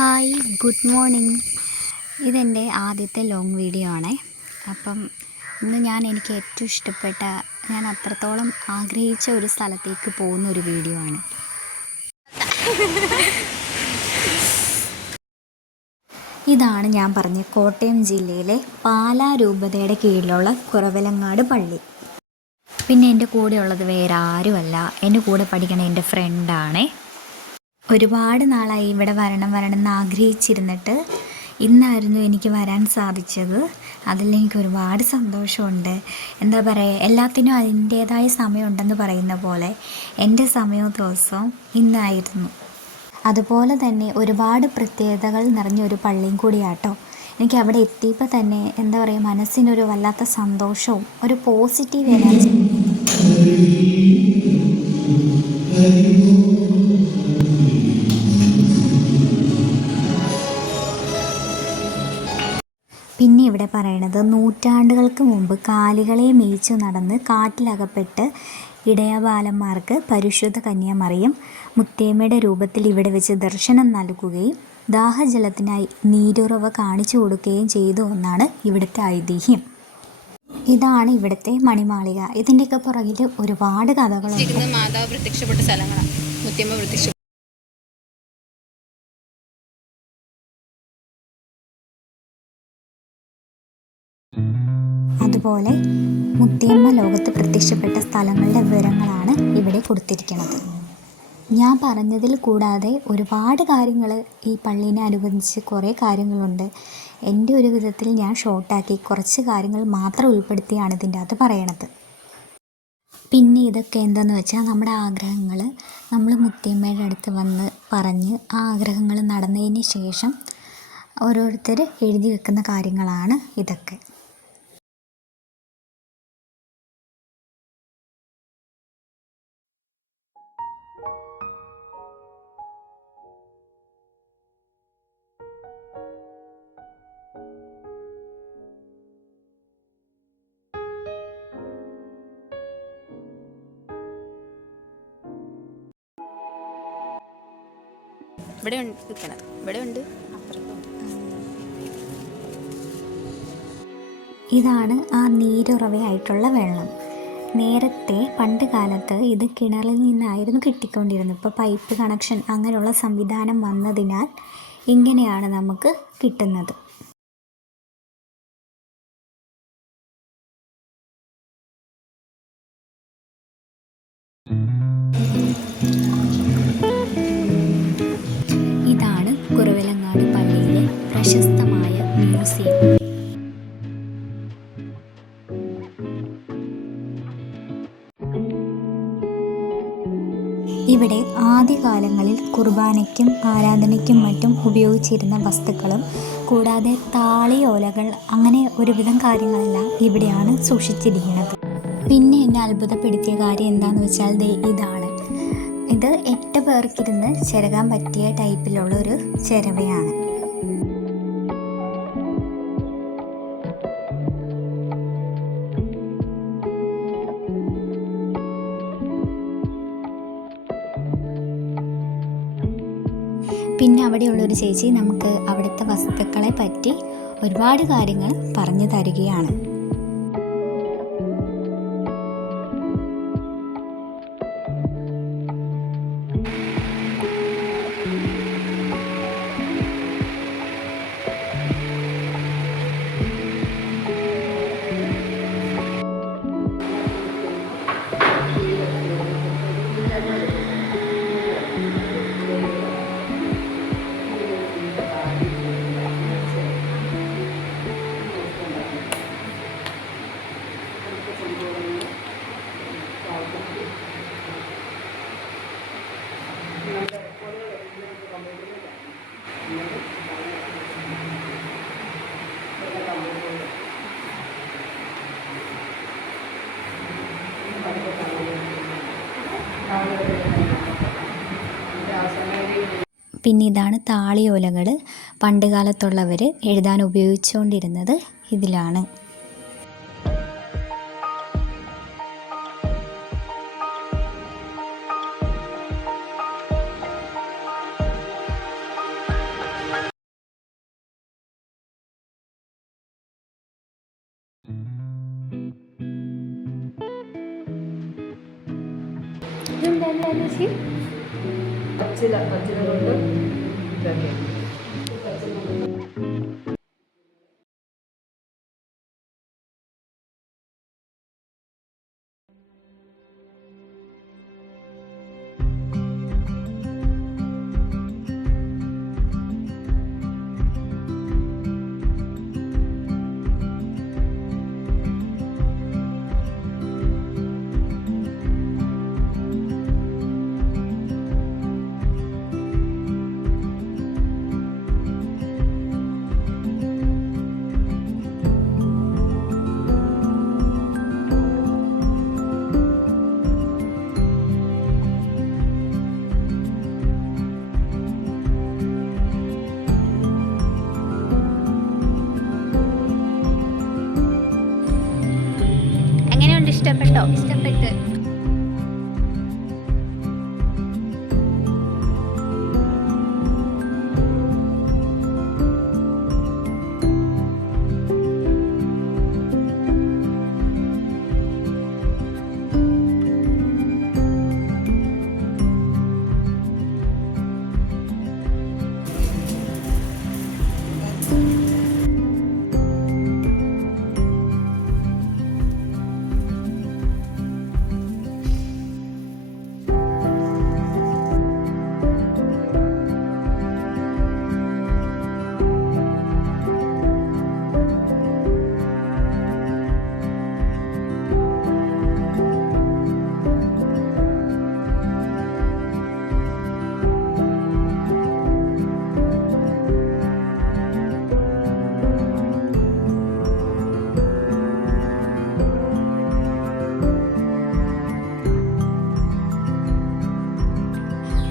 Hi, good morning. ഇതെൻ്റെ ആദ്യത്തെ long video ആണേ. അപ്പം ഇന്ന് എനിക്ക് ഏറ്റവും ഇഷ്ടപ്പെട്ട, ഞാൻ അത്രത്തോളം ആഗ്രഹിച്ച ഒരു സ്ഥലത്തേക്ക് പോകുന്ന ഒരു വീഡിയോ ആണ്. ഇതാണ് ഞാൻ പറഞ്ഞ കോട്ടയം ജില്ലയിലെ പാലാ രൂപതയുടെ കീഴിലുള്ള കുറവിലങ്ങാട് പള്ളി. പിന്നെ എൻ്റെ കൂടെയുള്ളത് വേറെ ആരുമല്ല, എൻ്റെ കൂടെ പഠിക്കണ എൻ്റെ ഫ്രണ്ടാണേ. ഒരുപാട് നാളായി ഇവിടെ വരണം എന്ന് ആഗ്രഹിച്ചിരുന്നിട്ട് ഇന്നായിരുന്നു എനിക്ക് വരാൻ സാധിച്ചത്. അതിൽ എനിക്ക് ഒരുപാട് സന്തോഷമുണ്ട്. എന്താ പറയുക, എല്ലാത്തിനും അതിൻ്റേതായ സമയമുണ്ടെന്ന് പറയുന്ന പോലെ എൻ്റെ സമയവും ദിവസവും ഇന്നായിരുന്നു. അതുപോലെ തന്നെ ഒരുപാട് പ്രത്യേകതകൾ നിറഞ്ഞൊരു പള്ളിയും കൂടിയാട്ടോ. എനിക്ക് അവിടെ എത്തിയപ്പോൾ തന്നെ എന്താ പറയുക, മനസ്സിനൊരു വല്ലാത്ത സന്തോഷവും ഒരു പോസിറ്റീവ് എനർജി. പിന്നെ ഇവിടെ പറയണത്, നൂറ്റാണ്ടുകൾക്ക് മുമ്പ് കാലികളെ മേയിച്ചു നടന്ന് കാട്ടിലകപ്പെട്ട് ഇടയബാലന്മാർക്ക് പരിശുദ്ധ കന്യാമറിയം മുത്തേമ്മയുടെ രൂപത്തിൽ ഇവിടെ വെച്ച് ദർശനം നൽകുകയും ദാഹജലത്തിനായി നീരുറവ കാണിച്ചു കൊടുക്കുകയും ചെയ്തു എന്നാണ് ഇവിടുത്തെ ഐതിഹ്യം. ഇതാണ് ഇവിടുത്തെ മണിമാളിക. ഇതിൻ്റെയൊക്കെ പുറകിൽ ഒരുപാട് കഥകളുണ്ട്. മാതാവ് പ്രത്യക്ഷപ്പെട്ട സ്ഥലങ്ങളാണ്. മുത്തേമ്മ പ്രത്യക്ഷ അതുപോലെ മുത്തിയമ്മ ലോകത്ത് പ്രത്യക്ഷപ്പെട്ട സ്ഥലങ്ങളുടെ വിവരങ്ങളാണ് ഇവിടെ കൊടുത്തിരിക്കുന്നത്. ഞാൻ പറഞ്ഞതിൽ കൂടാതെ ഒരുപാട് കാര്യങ്ങൾ ഈ പള്ളീനെ അനുബന്ധിച്ച് കുറേ കാര്യങ്ങളുണ്ട്. എൻ്റെ ഒരു വിധത്തിൽ ഞാൻ ഷോർട്ടാക്കി കുറച്ച് കാര്യങ്ങൾ മാത്രം ഉൾപ്പെടുത്തിയാണ് ഇതിൻ്റെ അകത്ത് പറയണത്. പിന്നെ ഇതൊക്കെ എന്താണെന്ന് വെച്ചാൽ നമ്മുടെ ആഗ്രഹങ്ങൾ നമ്മൾ മുത്തിയമ്മയുടെ അടുത്ത് വന്ന് പറഞ്ഞ് ആ ആഗ്രഹങ്ങൾ നടന്നതിന് ശേഷം ഓരോരുത്തർ എഴുതി വെക്കുന്ന കാര്യങ്ങളാണ് ഇതൊക്കെ. ഇതാണ് ആ നീരുറവയായിട്ടുള്ള വെള്ളം. നേരത്തെ പണ്ട് കാലത്ത് ഇത് കിണറിൽ നിന്നായിരുന്നു കിട്ടിക്കൊണ്ടിരുന്നത്. ഇപ്പോൾ പൈപ്പ് കണക്ഷൻ അങ്ങനെയുള്ള സംവിധാനം വന്നതിനാൽ ഇങ്ങനെയാണ് നമുക്ക് കിട്ടുന്നത്. ഇതാണ് കുറവിലങ്ങാട് പള്ളിയിലെ പ്രശസ്തമായ മ്യൂസിയം. ഇവിടെ ആദ്യകാലങ്ങളിൽ കുർബാനയ്ക്കും ആരാധനയ്ക്കും മറ്റും ഉപയോഗിച്ചിരുന്ന വസ്തുക്കളും കൂടാതെ താളിയോലകൾ, അങ്ങനെ ഒരുവിധം കാര്യങ്ങളെല്ലാം ഇവിടെയാണ് സൂക്ഷിച്ചിരിക്കുന്നത്. പിന്നെ എന്നെ അത്ഭുതപ്പെടുത്തിയ കാര്യം എന്താണെന്ന് വെച്ചാൽ ഇതാണ്. ഇത് 8 പേർക്കിരുന്ന് ചിരകാൻ പറ്റിയ ടൈപ്പിലുള്ള ഒരു ചിരവയാണ്. പിന്നെ അവിടെയുള്ളൊരു ചേച്ചി നമുക്ക് അവിടുത്തെ വസ്തുക്കളെ പറ്റി ഒരുപാട് കാര്യങ്ങൾ പറഞ്ഞു തരികയാണ്. പിന്നെ ഇതാണ് താളിയോലകൾ. പണ്ട് കാലത്തുള്ളവർ എഴുതാൻ ഉപയോഗിച്ചുകൊണ്ടിരുന്നത് ഇതിലാണ്. ചേച്ചി? പച്ചില കൊണ്ട് ഇതാക്കി. എങ്ങനെയുണ്ട്? ഇഷ്ടപ്പെട്ടോ? ഇഷ്ടപ്പെട്ട്.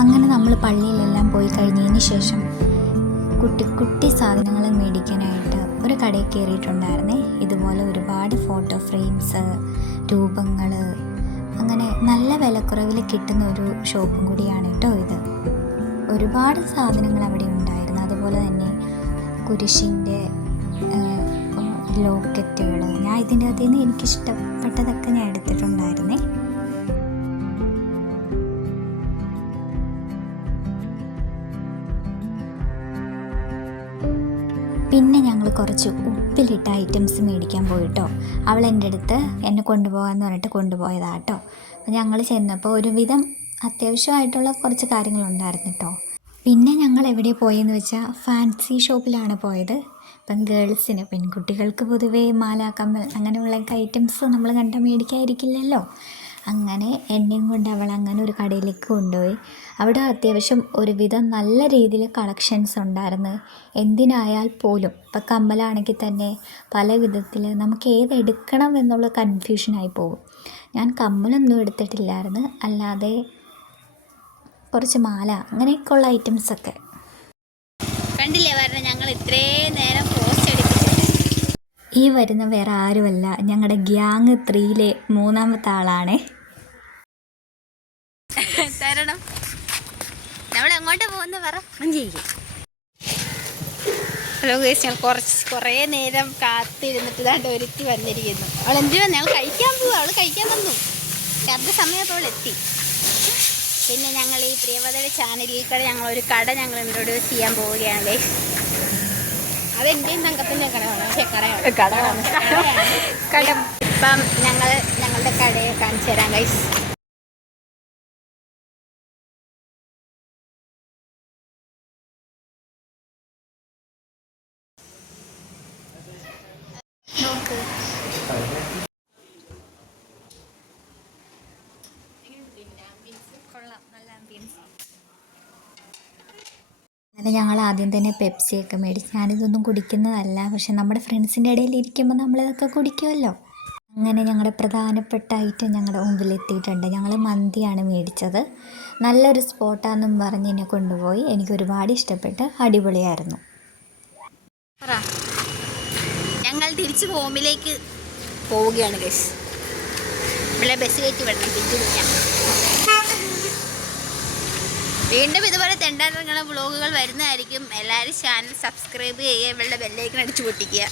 അങ്ങനെ നമ്മൾ പള്ളിയിലെല്ലാം പോയി കഴിഞ്ഞതിന് ശേഷം കുട്ടി സാധനങ്ങൾ മേടിക്കാനായിട്ട് ഒരു കടയിൽ കയറിയിട്ടുണ്ടായിരുന്നേ. ഇതുപോലെ ഒരുപാട് ഫോട്ടോ ഫ്രെയിംസ്, രൂപങ്ങൾ, അങ്ങനെ നല്ല വിലക്കുറവിൽ കിട്ടുന്ന ഒരു ഷോപ്പും കൂടിയാണ് കേട്ടോ ഇത്. ഒരുപാട് സാധനങ്ങൾ അവിടെ ഉണ്ടായിരുന്നു. അതുപോലെ തന്നെ കുരിശിൻ്റെ ലോക്കറ്റുകൾ. ഞാൻ ഇതിൻ്റെ അകത്തു നിന്ന് എനിക്കിഷ്ടപ്പെട്ടതൊക്കെ ഞാൻ എടുത്തിട്ടുണ്ടായിരുന്നേ. പിന്നെ ഞങ്ങൾ കുറച്ച് ഉപ്പിലിട്ട ഐറ്റംസ് മേടിക്കാൻ പോയിട്ടോ. അവൾ എൻ്റെ അടുത്ത് എന്നെ കൊണ്ടുപോകാമെന്ന് പറഞ്ഞിട്ട് കൊണ്ടുപോയതാട്ടോ. അപ്പോൾ ഞങ്ങൾ ചെന്നപ്പോൾ ഒരുവിധം അത്യാവശ്യമായിട്ടുള്ള കുറച്ച് കാര്യങ്ങളുണ്ടായിരുന്നു കേട്ടോ. പിന്നെ ഞങ്ങൾ എവിടെ പോയെന്ന് വെച്ചാൽ ഫാൻസി ഷോപ്പിലാണ് പോയത്. ഇപ്പം ഗേൾസിന്, പെൺകുട്ടികൾക്ക് പൊതുവേ മാല, കമ്മൽ അങ്ങനെയുള്ള ഐറ്റംസ് നമ്മൾ കണ്ടാൽ മേടിക്കാതിരിക്കില്ലല്ലോ. അങ്ങനെ എന്നെയും കൊണ്ട് അവൾ അങ്ങനെ ഒരു കടയിലേക്ക് കൊണ്ടുപോയി. അവിടെ അത്യാവശ്യം ഒരുവിധം നല്ല രീതിയിൽ കളക്ഷൻസ് ഉണ്ടായിരുന്നു. എന്തിനായാൽ പോലും ഇപ്പം കമ്മലാണെങ്കിൽ തന്നെ പല വിധത്തിൽ നമുക്ക് ഏതെടുക്കണം എന്നുള്ള കൺഫ്യൂഷനായി പോകും. ഞാൻ കമ്മലൊന്നും എടുത്തിട്ടില്ലായിരുന്നു, അല്ലാതെ കുറച്ച് മാല അങ്ങനെയൊക്കെയുള്ള ഐറ്റംസൊക്കെ. കണ്ടില്ലേ പറഞ്ഞ ഞങ്ങൾ ഇത്രയും നേരം പോസ്റ്റ് അടിപ്പിച്ചിട്ട്. ഈ വരുന്ന വേറെ ആരുമല്ല, ഞങ്ങളുടെ ഗ്യാങ് 3-ലെ 3-ാമത്തെ ആളാണേ. തരണം. നമ്മൾ എങ്ങോട്ട് പോകുന്ന പറ. മഞ്ചേരി. ഹലോ ഗൈസ്, ഞങ്ങൾ കുറേ നേരം കാത്തിരുന്നിട്ട് ഇതാണ്ട് ഒരുത്തി വന്നിരിക്കുന്നു. അവൾ എന്തിനാ? ഞങ്ങൾ കഴിക്കാൻ പോവുക. അവൾ കഴിക്കാൻ തന്നു. കറക്റ്റ് സമയപ്പോൾ അവൾ എത്തി. പിന്നെ ഞങ്ങൾ ഈ പ്രിയവതയുടെ ചാനലിൽ കൂടെ ഞങ്ങളൊരു കട ഞങ്ങൾ ഇൻട്രൊഡ്യൂസ് ചെയ്യാൻ പോവുകയാണ് ഗൈസ്. അതെൻ്റെയും തങ്കത്തിൻ്റെ കടയാണ്. പക്ഷേ കട ഇപ്പം ഞങ്ങളുടെ കടയെ കാണിച്ചു തരാം ഗൈസ്. നോക്ക്. അങ്ങനെ ഞങ്ങൾ ആദ്യം തന്നെ പെപ്സിയൊക്കെ മേടിച്ച്. ഞാനിതൊന്നും കുടിക്കുന്നതല്ല, പക്ഷെ നമ്മുടെ ഫ്രണ്ട്സിൻ്റെ ഇടയിൽ ഇരിക്കുമ്പോൾ നമ്മളിതൊക്കെ കുടിക്കുമല്ലോ. അങ്ങനെ ഞങ്ങളുടെ പ്രധാനപ്പെട്ട ഐറ്റം ഞങ്ങളുടെ മുമ്പിലെത്തിയിട്ടുണ്ട്. ഞങ്ങൾ മന്തിയാണ് മേടിച്ചത്. നല്ലൊരു സ്പോട്ടാണെന്നും പറഞ്ഞ് എന്നെ കൊണ്ടുപോയി. എനിക്ക് ഒരുപാട് ഇഷ്ടപ്പെട്ട്, അടിപൊളിയായിരുന്നു. ഞങ്ങൾ തിരിച്ച് ഹോമിലേക്ക് പോവുകയാണ് ഗൈസ്. ഇവിടെ ബസ് കയറ്റി വിടണം തിരിച്ചു പോയാൽ. വീണ്ടും ഇതുപോലെ തെണ്ടാനുള്ള വ്ളോഗുകൾ വരുന്നതായിരിക്കും. എല്ലാവരും ചാനൽ സബ്സ്ക്രൈബ് ചെയ്യുക, ഇവളുടെ ബെല്ലൈക്കൺ അടിച്ചു പൊട്ടിക്കുക.